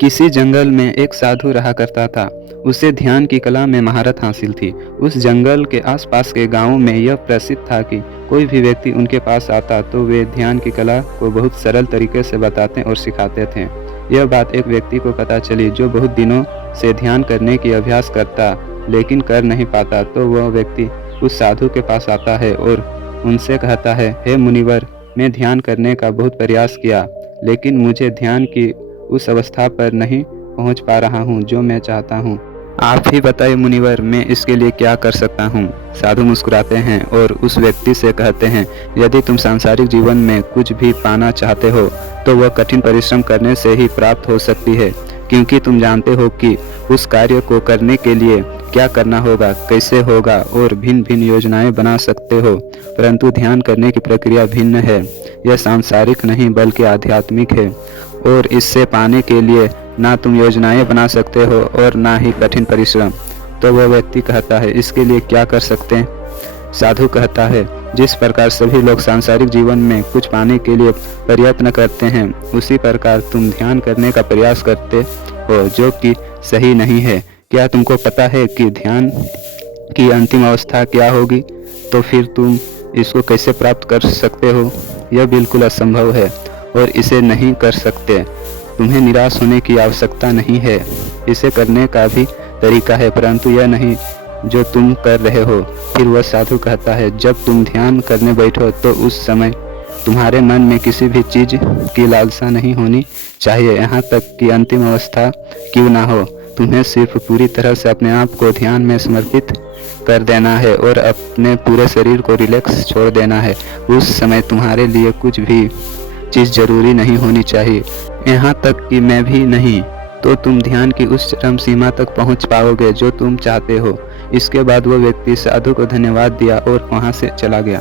किसी जंगल में एक साधु रहा करता था। उसे ध्यान की कला में महारत हासिल थी। उस जंगल के आसपास के गांवों में यह प्रसिद्ध था कि कोई भी व्यक्ति उनके पास आता तो वे ध्यान की कला को बहुत सरल तरीके से बताते और सिखाते थे। यह बात एक व्यक्ति को पता चली जो बहुत दिनों से ध्यान करने की अभ्यास करता लेकिन कर नहीं पाता। तो वह व्यक्ति उस साधु के पास आता है और उनसे कहता है, हे मुनिवर, मैं ध्यान करने का बहुत प्रयास किया लेकिन मुझे ध्यान की उस अवस्था पर नहीं पहुंच पा रहा हूं जो मैं चाहता हूं। आप ही बताइए मुनिवर, मैं इसके लिए क्या कर सकता हूं? साधु मुस्कुराते हैं और उस व्यक्ति से कहते हैं, यदि तुम सांसारिक जीवन में कुछ भी पाना चाहते हो तो वह कठिन परिश्रम करने से ही प्राप्त हो सकती है, क्योंकि तुम जानते हो कि उस कार्य को करने के लिए क्या करना होगा, कैसे होगा और भिन्न भिन्न योजनाएं बना सकते हो। परंतु ध्यान करने की प्रक्रिया भिन्न है। यह सांसारिक नहीं बल्कि आध्यात्मिक है और इससे पाने के लिए ना तुम योजनाएं बना सकते हो और ना ही कठिन परिश्रम। तो वह व्यक्ति कहता है, इसके लिए क्या कर सकते हैं? साधु कहता है, जिस प्रकार सभी लोग सांसारिक जीवन में कुछ पाने के लिए प्रयत्न करते हैं उसी प्रकार तुम ध्यान करने का प्रयास करते हो, जो कि सही नहीं है। क्या तुमको पता है कि ध्यान की अंतिम अवस्था क्या होगी? तो फिर तुम इसको कैसे प्राप्त कर सकते हो? यह बिल्कुल असंभव है और इसे नहीं कर सकते। तुम्हें निराश होने की आवश्यकता नहीं है। इसे करने का भी तरीका है, परंतु यह नहीं जो तुम कर रहे हो। फिर वह साधु कहता है, जब तुम ध्यान करने बैठो तो उस समय तुम्हारे मन में किसी भी चीज़ की लालसा नहीं होनी चाहिए, यहाँ तक कि अंतिम अवस्था क्यों ना हो। तुम्हें सिर्फ पूरी तरह से अपने आप को ध्यान में समर्पित कर देना है और अपने पूरे शरीर को रिलैक्स छोड़ देना है। उस समय तुम्हारे लिए कुछ भी चीज़ जरूरी नहीं होनी चाहिए, यहाँ तक कि मैं भी नहीं। तो तुम ध्यान की उस चरम सीमा तक पहुँच पाओगे जो तुम चाहते हो। इसके बाद वो व्यक्ति साधु को धन्यवाद दिया और वहाँ से चला गया।